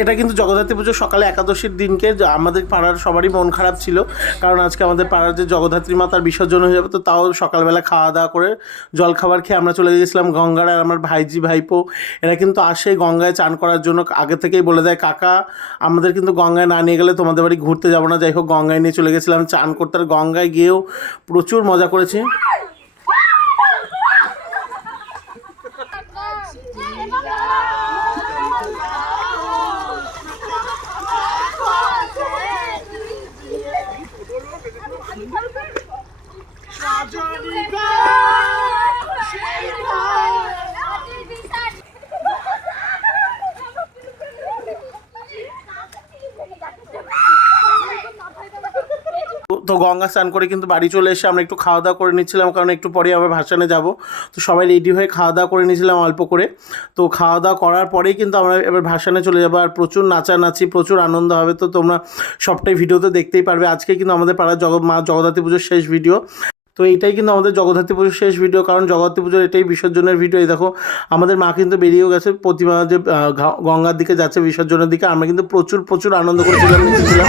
এটা কিন্তু জগদ্ধাত্রী পুজো সকালে একাদশীর দিনকে আমাদের পাড়ার সবারই মন খারাপ ছিল, কারণ আজকে আমাদের পাড়ার যে জগদ্ধাত্রী মাতার বিসর্জন হয়ে যাবে, তো তাও সকালবেলা খাওয়া দাওয়া করে জল খাবার খেয়ে আমরা চলে গেছিলাম গঙ্গার আর আমার ভাইজি, ভাইপো। এরা কিন্তু আসে গঙ্গায় চান করার জন্য, আগে থেকেই বলে দেয়, কাকা, আমাদের কিন্তু গঙ্গায় না নিয়ে গেলে তোমাদের বাড়ি ঘুরতে যাব না। যাই হোক, গঙ্গায় নিয়ে চলে গেছিলাম, চান করতে। আর গঙ্গায় গিয়েও প্রচুর মজা করেছি। তো গঙ্গা স্নান করে কিন্তু বাড়ি চলে এসে আমরা একটু খাওয়া দাওয়া করে নিচ্ছিলাম, কারণ একটু পরে আবার ভাসানে যাব। তো সবাই রেডি হয়ে খাওয়া দাওয়া করে নিয়েছিলাম অল্প করে। তো খাওয়া দাওয়া করার পরেই কিন্তু আমরা এবার ভাসানে চলে যাব আর প্রচুর নাচানাচি, প্রচুর আনন্দ হবে। তো তোমরা সবটাই ভিডিওতে দেখতেই পারবে। আজকে কিন্তু আমাদের পাড়ার জগ, মা জগদ্ধাত্রী পুজোর শেষ ভিডিও তো এইটাই কিন্তু আমাদের জগদ্ধাত্রী পুজোর শেষ ভিডিও কারণ জগদ্ধাত্রী পুজোর এটাই বিসর্জনের ভিডিও এই দেখো আমাদের মা কিন্তু বেরিয়েও গেছে প্রতিমা যে গঙ্গার দিকে যাচ্ছে বিসর্জনের দিকে আমরা কিন্তু প্রচুর প্রচুর আনন্দ করেছিলাম নিচ্ছিলাম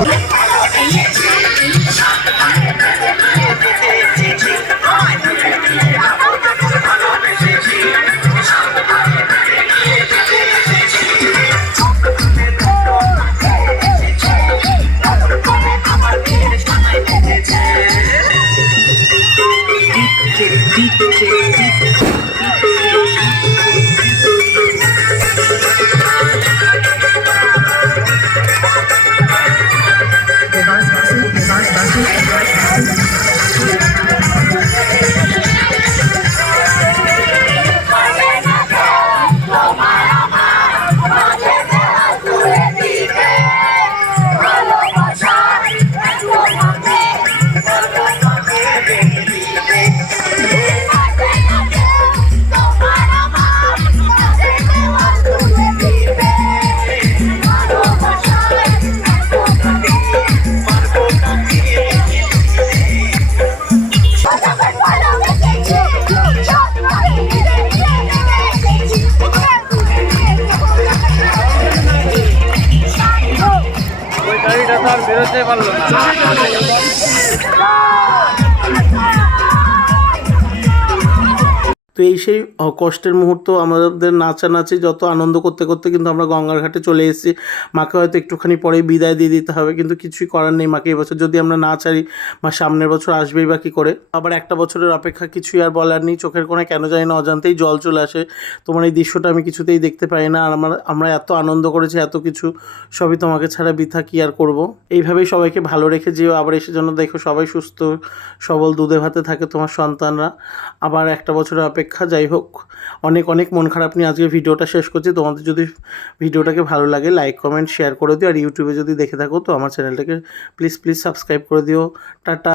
ওই পারল না। তো এই সেই কষ্টের মুহূর্ত আমাদের নাচানাচি যত আনন্দ করতে করতে কিন্তু আমরা গঙ্গার ঘাটে চলে এসেছি। মাকে হয়তো একটুখানি পরেই বিদায় দিয়ে দিতে হবে, কিন্তু কিছুই করার নেই মাকে। এবছর যদি আমরা না ছাড়ি, মা সামনের বছর আসবেই বা কী করে? আবার একটা বছরের অপেক্ষা কিছুই আর বলার নেই। চোখের কোণে কেন জানি না, অজান্তেই জল চলে আসে। তোমার এই দৃশ্যটা আমি কিছুতেই দেখতে পাই না। আর আমার, আমরা এত আনন্দ করেছি, এত কিছু সবই তোমাকে ছাড়া বৃথা কী আর করব? এইভাবেই সবাইকে ভালো রেখে যেও। আবার এসে যেন দেখো সবাই সুস্থ, সবল দুধে ভাতে থাকে তোমার সন্তানরা। আবার একটা বছরের অপেক্ষা, যাই হোক। অনেক অনেক মন খারাপ নিয়ে আজকে ভিডিওটা শেষ করছি। তোমাদের যদি ভিডিওটাকে ভালো লাগে লাইক কমেন্ট শেয়ার করে দিও। আর ইউটিউবে যদি দেখে থাকো, তো আমার চ্যানেলটাকে প্লিজ প্লিজ সাবস্ক্রাইব করে দিও। টাটা।